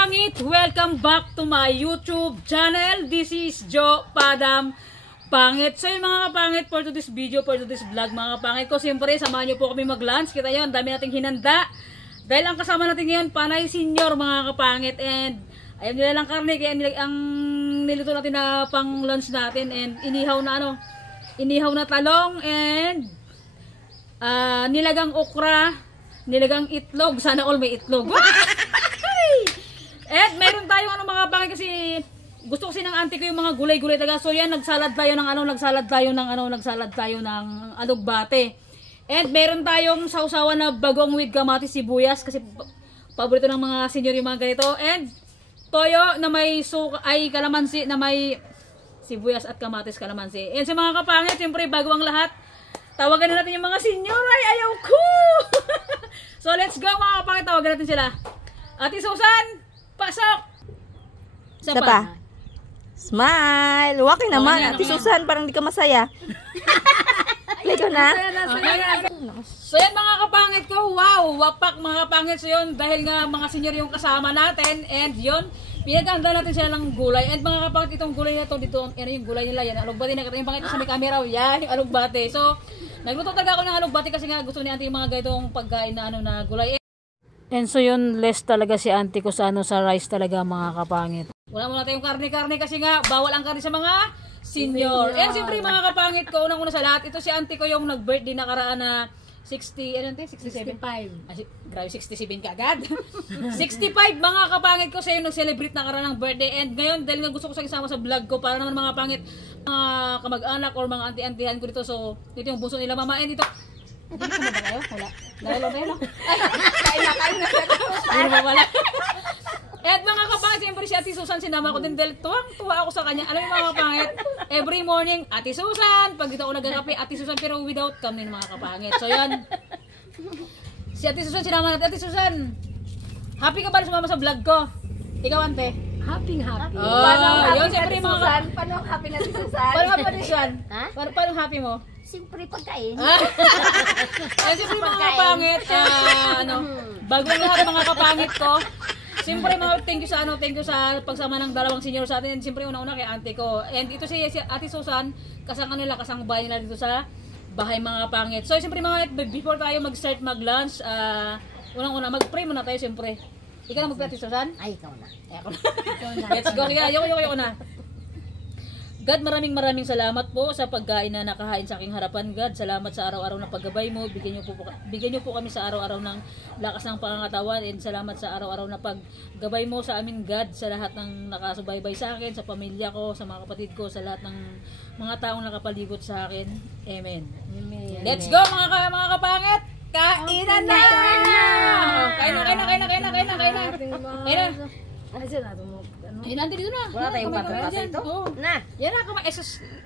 kapangit! Welcome back to my YouTube channel. This is Jo Padam Pangit. So yung mga kapangit, for today's video, for today's vlog, mga kapangit ko, siyempre, samahan nyo po kami mag-lunch. Kita yun, dami nating hinanda. Dahil ang kasama natin ngayon, Panay Senior, mga kapangit. And ayaw nila lang karne, kaya ang niluto natin na pang lunch natin. And inihaw na talong, and nilagang okra, nilagang itlog. Sana all may itlog. At meron tayong mga kapangit, kasi gusto kasi ng auntie ko yung mga gulay-gulay talaga. So yan, nagsalad tayo ng alugbate. And meron tayong sausawan na bagong with kamatis, sibuyas, kasi paborito ng mga senior yung mga ganito. And toyo na may kalamansi, na may sibuyas at kamatis, kalamansi. And sa mga kapangit, siyempre bago ang lahat, tawagan na natin yung mga senior. Ay, ayaw ko! So let's go mga kapangit, tawagan natin sila. Ate Susan, pasok! Isa pa. Smile! Waki naman, Ate Susan, parang di ka masaya. Play ko na. So yan mga kapangit ko, wow! Wapak mga kapangit. So yun, dahil nga mga senior yung kasama natin, and yun, pinaganda natin sila ng gulay. And mga kapangit, itong gulay na ito, dito, yung gulay nila, yan, alugbate, nakita yung pangit sa may camera, yan, yung alugbate. So, nagluto talaga ako ng alugbate kasi nga gusto ni auntie yung mga ganitong pagkain na na gulay. And so yun, less talaga si auntie ko sa sa rice talaga mga kapangit. Wala muna tayong karne-karne kasi nga bawal ang karne sa mga senior. And siyempre mga kapangit ko, unang-una sa lahat, ito si auntie ko yung nag-birthday nakaraan na 67? Grabe, 67 ka agad. 65 mga kapangit ko, siya yung nag-celebrate nakaraan ng birthday. And ngayon, dahil nga gusto ko sa isama sa vlog ko, para naman mga kapangit, mga kamag-anak or mga auntie-antihan ko dito. So, dito yung bunso nila mama. And dito, hindi ko ba kayo? Wala. Dahil na yun. Kain na. Hindi mo wala. At mga kapangit, siyempre si Ate Susan, sinama ko din dahil tuwang-tuwa ako sa kanya. Alam mo mga kapangit, every morning, Ate Susan, pag dito ako nagkakape, Ate Susan, pero without kami ng mga kapangit. So yan, si Ate Susan, sinama natin. Ate Susan, happy ka ba na sumama sa vlog ko? Ikaw, ante? Happy. Oh, yun, siyempre mga kapangit. Paano happy na si Susan? Paano happy na Susan? Paano happy mo? Siyempre pagkain. Siyempre mga kapangit, bago ang lahat mga kapangit ko, siyempre mga thank you sa pagsama ng dalawang senior sa atin. Siyempre una-una kay auntie ko. And ito si Ate Susan, kasang bahay nila dito sa bahay mga kapangit. So siyempre mga, before tayo mag-start mag-lunch, unang-una mag-pray muna tayo siyempre. Ikaw na mag-pray, Ate Susan? Ay, ikaw na. Let's go. Ayoko na. God, maraming salamat po sa pagkain na nakahain sa aking harapan, God. Salamat sa araw-araw na paggabay mo. Bigyan niyo po kami sa araw-araw ng lakas ng pangangatawan, and salamat sa araw-araw na paggabay mo sa amin, God, sa lahat ng nakasubaybay sa akin, sa pamilya ko, sa mga kapatid ko, sa lahat ng mga taong nakapalibot sa akin. Amen. Amen. Let's go mga kapangit! Kainan na! Kain na! Ay, nandito dito na. Wala tayong pagkakasa ito? Na. Yan na,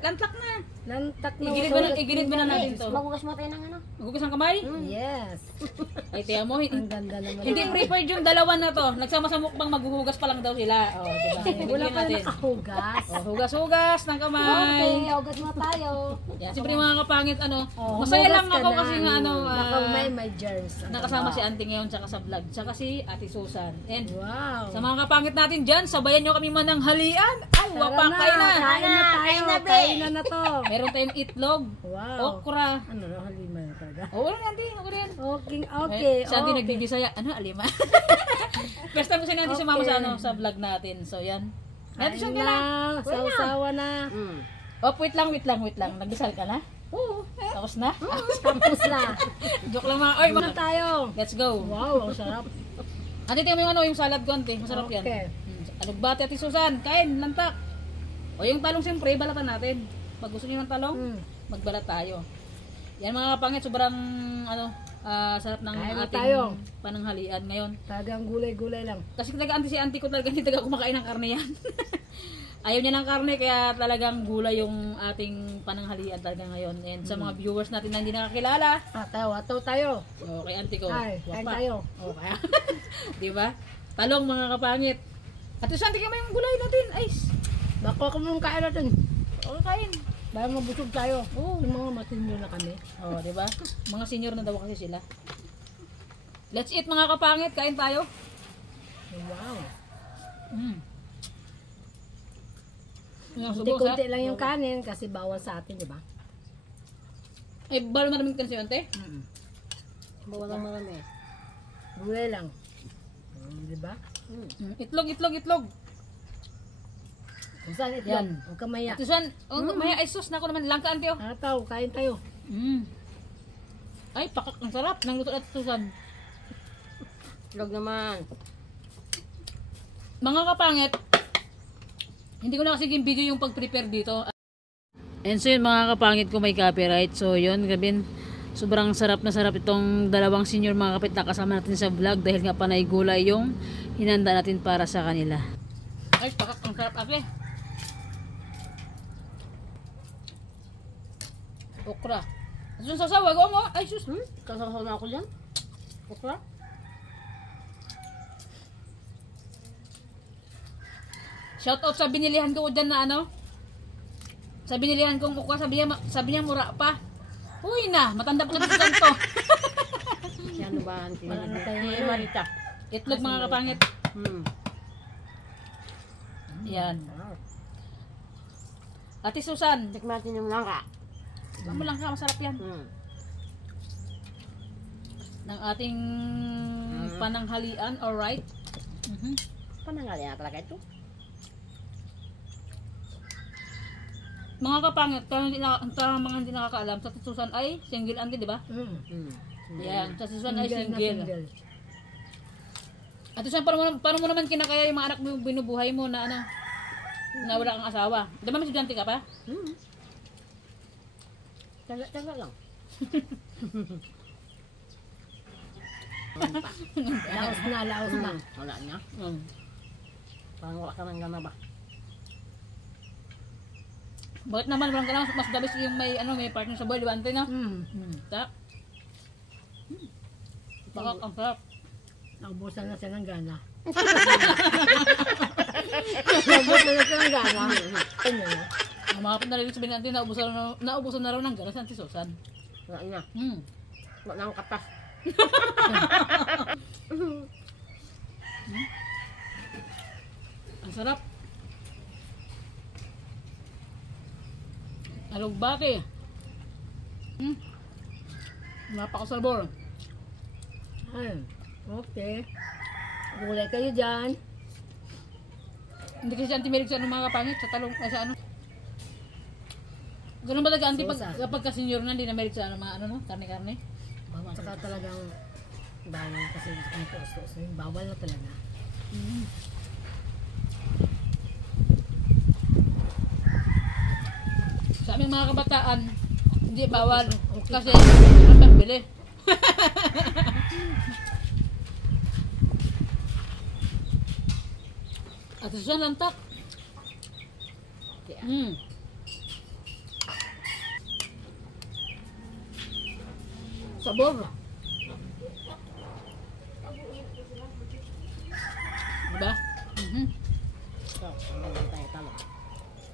lantak na. Lantak na. Igilid mo na natin to. Magugas mo tayo ng ano? Magugas ng kamay? Yes. Ay, tiyan mo. Ang ganda naman. Hindi prepared yung dalawa na to. Nagsama sa mukbang, maghuhugas pa lang daw sila. Oh, diba? Wala pa nakahugas. Hugas ng kamay. Okay, hugas mo tayo. Yan, siyempre mga kapangit, masaya lang ako kasi nga, may germs. nakasama si auntie ngayon, tsaka sa vlog, tsaka si Ate Susan. And wow. sa mga kapangit natin dyan, sabayan nyo kami mananghalian. Ay, wapak, kain na. Kain na to. Meron tayong itlog, Wow. okra. Ano, halima na talaga. Oo, auntie, ako rin. Okay. Si auntie nagbibisaya. Alima? First time ko si auntie sumama sa vlog natin. So, yan. Auntie, saan ka na? Sausawa na. Wait lang. Nagdasal ka na? Oo. Tapos na? Tapos na. Joke lang mga. Oy, Ano tayo? let's go. Wow, ang sarap. Ate, tingnan mo yung salad ko, auntie. Masarap yan. Okay. Alugbate, Ate Susan. Kain, lantak. O yung talong siyempre, balatan natin. Pag gusto niyo ng talong, magbalat tayo. Yan mga kapangit, sobrang sarap ng ating pananghalian ngayon. Talagang gulay-gulay lang. Kasi talaga si auntie ko talaga hindi talaga kumakain ng karne yan. Ayaw niya ng karne, kaya talagang gulay yung ating pananghalian talaga ngayon. And sa mga viewers natin na hindi nakakilala, Ataw tayo. kay auntie ko. Ay, kain tayo. Okay. Diba? Talong mga kapangit. At sa auntie mo yung gulay natin. Ay, Bako ka mong kain natin. okay, kain. Baka mabusog tayo. Oo. Yung mga matinyo na kami. Oh, di ba? Mga senior na daw kasi sila. Let's eat mga kapangit, kain tayo. Wow. Yung subos, ha? Kunti lang yung kanin kasi bawal sa atin, di ba? Ay, balo maraming kanin sa'yo, ante? Bawal lang marami. Gulay lang. Di ba? Itlog, itlog, itlog. Kung saan itlog? Yan. Huwag ka maya. Ate Susan, maya ay sus na ako naman. Langka, ante, oh. Tayo, kain tayo. Ay, pakak, ang sarap. Nang luto at Susan. Itlog naman. Mga kapangit, hindi ko na kasi video yung pag-prepare dito. And so yun mga kapangit ko may copyright. So yun, gabin, sobrang sarap na sarap itong dalawang senior mga kapit na kasama natin sa vlog dahil nga panay gulay yung hinanda natin para sa kanila. Ay, pakak, ang sarap ate. Okra. Sus, sasawag mo. Ay, sus. Kasasaw na ako dyan. Okra? Shout out sa binilihan ko dyan na ano. Sa binilihan kong ukwa, sabi niya mura pa. Uy na, matanda pa na sa to. Ano ba? Ano tayo ngayon? Marita. Itlog mga kapangit. Yan. Ate Susan, Tikman natin yung langka. mo lang ka, masarap yan. Ng ating pananghalian, alright. Panangali na talaga ito. Mga kapangit, sa mga hindi nakakaalam, sa Susan ay single auntie, di ba? Yan, sa Susan ay single. At Susan, paano mo naman kinakaya yung mga anak mo yung binubuhay mo na ano, na wala kang asawa? Di ba may estudyante ka pa? Taga lang. Laos na. Wala na. Parang wala ka nang gana ba? Bakit naman walang ganang mas dabis yung may ano may partner sa boy, di ba ante na? Tap. Bakak ang sarap. Naubusan na siya ng gana. Naubusan na siya ng gana. Ano na? Ang mga pinarinig sabihin natin, naubusan na raw ng ganas si Susan. Wala na. Wala nang katas. Ang sarap. Alugbati. Napakasabor. Ay, okay. Gulay kayo dyan. Hindi kasi si Auntie Merig sa ano mga kapangit, sa talong, sa ano. Ganun ba talaga Auntie kapag ka-senior na, hindi na merig sa ano, mga ano no, karne-karne? Saka talagang bawal kasi ang tuos-tuos. Bawal na talaga. Sa aming mga kabataan, hindi bawal. Kasi ang pambili. At Susan lantak. Sabor. Diba?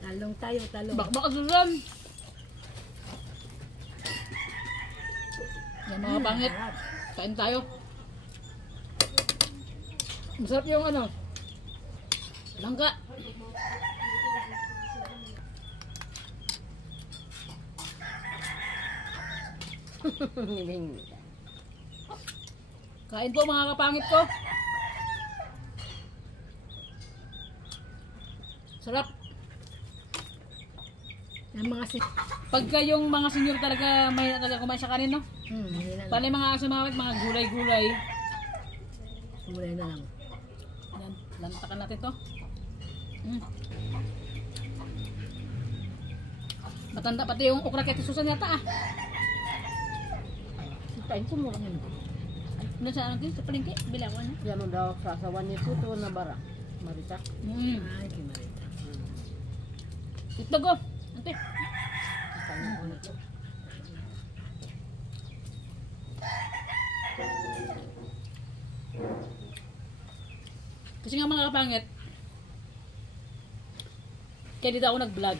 Talong tayo. Bakbak at Susan. Yan mga pangit. Kain tayo. Masarap yung ano. Langka. Kain po mga kapangit ko. Sarap. Yung mga Pagka yung mga senior talaga may talaga kumain sa kanin, no? Pala yung mga asamawit, mga gulay-gulay. Gulay na lang. Yan, lantakan natin to. Matanda pati yung okra kay Susan yata ah. Kain ko mo lang yun. Ano sa ano sa palengke? Bilawan na. Yan mo daw sasawan ni Tuto na bara. Marita. Ay, kay Marita. Itlog ko. Ante. Kain ko na to. Kasi nga mga kapangit, kaya dito ako nag-vlog.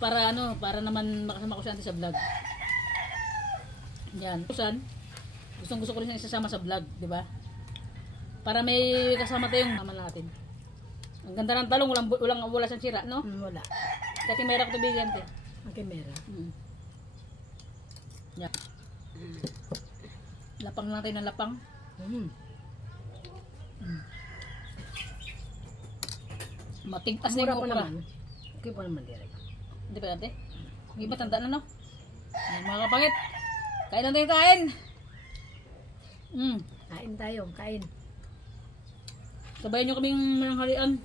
Para naman makasama ko si Auntie sa vlog. Yan. Susan, gusto ko rin siyang isasama sa vlog, di ba? Para may kasama tayong mama natin. Ang ganda ng talong, wala siyang sira, no? Wala. Kasi meron ko tubigyan, te. Ang kimera. Yeah. Lapang lang tayo ng lapang. Matigtas na Mura yung pa okra. naman. Okay pa naman dire. Hindi ba natin? Hindi ba tanda na, no? Yan, mga kapangit. Kain lang tayo kain. Kain tayo, kain. Sabayan nyo kaming mananghalian.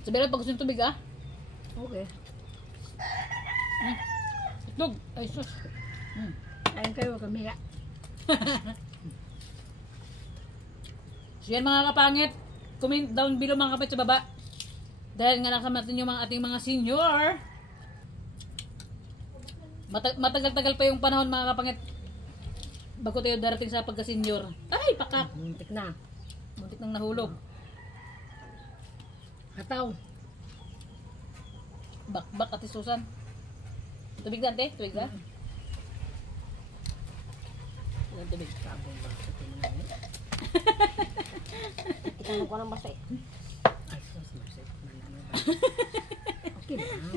Sabihan pag gusto ng tubig, ah. Okay. Itlog. Ay, sus. Kain kayo, kamiga. So yan mga kapangit. Comment down below mga kapit sa baba. Dahil nga nakasama natin yung mga ating mga senior. Matagal-tagal pa yung panahon mga kapangit. Bago tayo darating sa pagka-senior. Ay, pakak. Muntik na. Muntik nang nahulog. Hataw. Bak, Ate Susan. Tubig na, ate? Tubig na? Ilang tubig? Sabong ba? Ito mo na yun. Ikaw ko ng basa eh. Ay, sus, masip. Okay lang.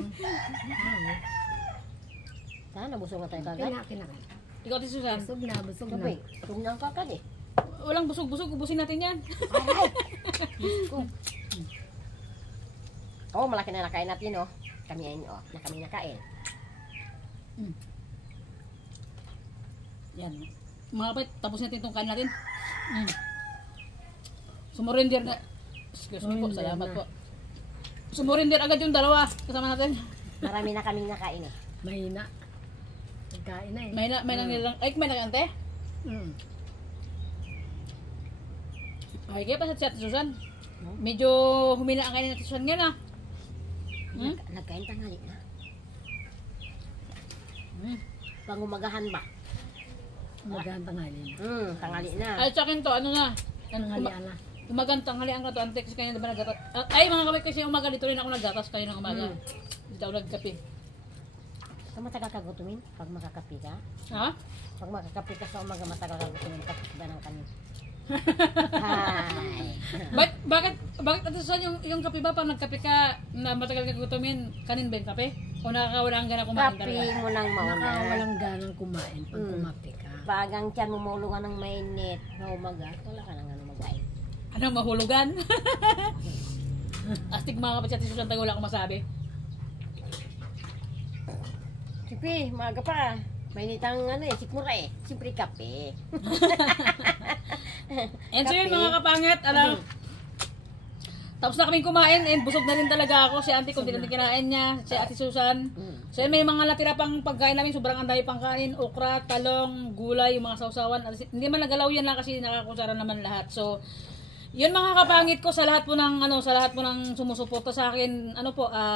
Sana busog na tayo Okay kagad. na, okay na. Ikaw, Ate Susan. Busog na, busog na. Gabi, busog na ang kakad eh. Walang busog-busog. Ubusin natin yan. Oo, malaki na nakain natin oh. Kami nakain. Yan. Mga kapit, tapos natin itong kain natin. Sumurinder na. Excuse me po, salamat po. Sumurinder agad yung dalawa. Kasama natin. Marami na kaming nakain eh. Mahina. Nagkain na eh. May nang nilang. Ay, may nang ante. Ay, kaya pa sa Ate Susan. Medyo humina ang kainin natin Susan ngayon ah. Nagkain tanghali na. Pangumagahan ba? Magahan tanghali na. Tanghali na. Ay, sa akin to, ano na. Tanghalian na. Umagantang hali ang to. Ante, kasi kanya diba naggatas. Ay, mga kapit kasi umaga dito rin ako naggatas kayo ng umaga. Dito ako nagkape. So, matagal ka gutumin pag makakapi ka? Ha? Pag makakapi ka sa umaga, matagal ka gutumin kapit ba ng kanin? Hi! Bakit Ate Susan yung kape ba pag nagkape ka na matagal ka gutumin, kanin ba yung kape? O nakakawala ang gana kumain Kapi talaga? mo nang mauna. Nakakawalang ganang kumain pag kumapi ka. Pag ang tiyan mo maulungan ng mainit na umaga, wala ka nang ano magain. Ano, mahulugan? Astig mga kapatid, Ate Susan, tayo wala akong masabi. Sipi, maaga pa. Mainitang ano eh, sikmura eh. Siyempre kape. And so yun mga kapangit, alam, tapos na kaming kumain and busog na rin talaga ako. Si Auntie, kung din kinain niya, si Ate Susan. So yun, may mga natira pang pagkain namin, sobrang anday pang kain, okra, talong, gulay, yung mga sausawan. Hindi man nagalaw yan lang kasi nakakusara naman lahat. So, yun mga kapangit ko sa lahat po ng sumusuporta sa akin.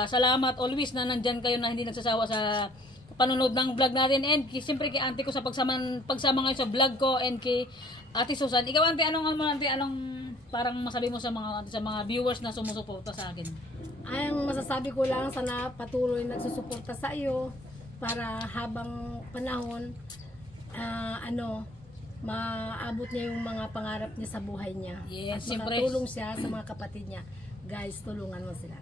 Salamat always na nandyan kayo na hindi nagsasawa sa panonood ng vlog natin, and siyempre kay Auntie ko sa pagsama ngayon sa vlog ko, and kay Ate Susan. Ikaw Auntie, anong parang masabi mo sa mga viewers na sumusuporta sa akin? Ay, ang masasabi ko lang, sana patuloy nagsusuporta sa iyo para habang panahon maabot niya yung mga pangarap niya sa buhay niya. Yes, at siyempre. makatulong siya sa mga kapatid niya. Guys, tulungan mo sila.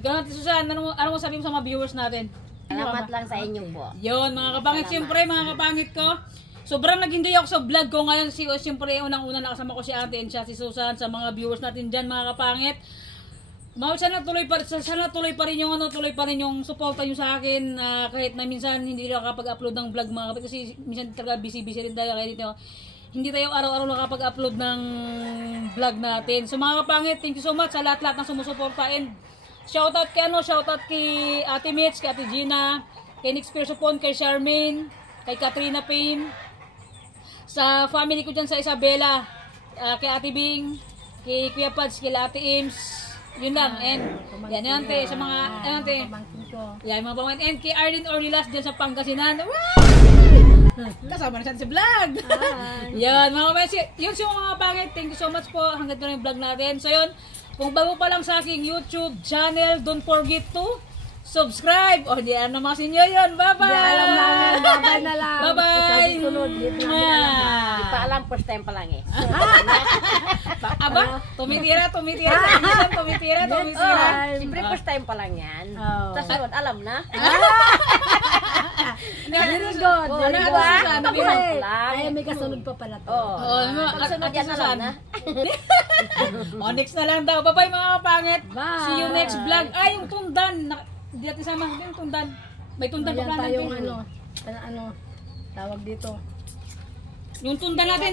Ikaw Ate Susan, ano mo sabi mo sa mga viewers natin? Salamat lang sa inyo po. Yun, mga kapangit, siyempre mga kapangit ko. Sobrang nag-enjoy ako sa vlog ko ngayon. Siyempre, unang-una nakasama ko si Ate and siya si Susan, sa mga viewers natin dyan, mga kapangit. Sana tuloy pa rin yung suporta nyo sa akin, kahit na minsan hindi rin nakapag-upload ng vlog mga kapangit. Kasi minsan talaga busy rin tayo, kaya dito hindi tayo araw-araw nakapag-upload ng vlog natin. So mga kapangit, thank you so much sa lahat-lahat ng sumusuporta, and shoutout kay Ate Mitch, kay Ate Gina, kay Nix Persopon, kay Charmaine, kay Katrina Payne, sa family ko dyan sa Isabela, kay Ate Bing, kay Kuya Pads, kay Ate Ims, yun lang, and yan Ante, sa mga, Ante, yan mga pamangkin, and kay Arlene Orlilas dyan sa Pangasinan, kasama na siya sa vlog. Yan, mga pamangkin, yun siya mga pangit, thank you so much po, hanggang doon yung vlog natin. So yun, kung bago pa lang sa aking YouTube channel, don't forget to subscribe. O, di ano mga sinyo yun. Bye-bye! Di alam namin. Bye-bye na lang. Bye-bye! Sa susunod, dito namin alam. pa alam, first time pa lang eh. Aba, tumitira sa English, tumitira. Siyempre first time pa lang yan. Oh. Tapos sunod, alam na. Very good. Oh, Very ano, good. Susan? Okay. lang. Ay, may kasunod pa pala to. Oo. Pag sunod yan, alam na. O, next na lang daw. Bye-bye mga kapangit. Bye. See you next vlog. Ay, yung tundan. Hindi natin sama. Yung tundan. May tundan pa Ayan pala tayong natin. ano, tawag dito. Yung tundan natin.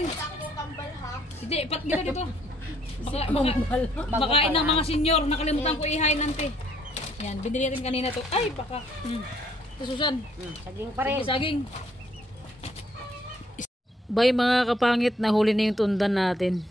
Hindi, dito. Makain ng mga senior. Nakalimutan ko ihain nante. Yan, binili natin kanina to. Ay, baka. Ito, Susan. Saging pa rin. Saging. Bye mga kapangit. Nahuli na yung tundan natin.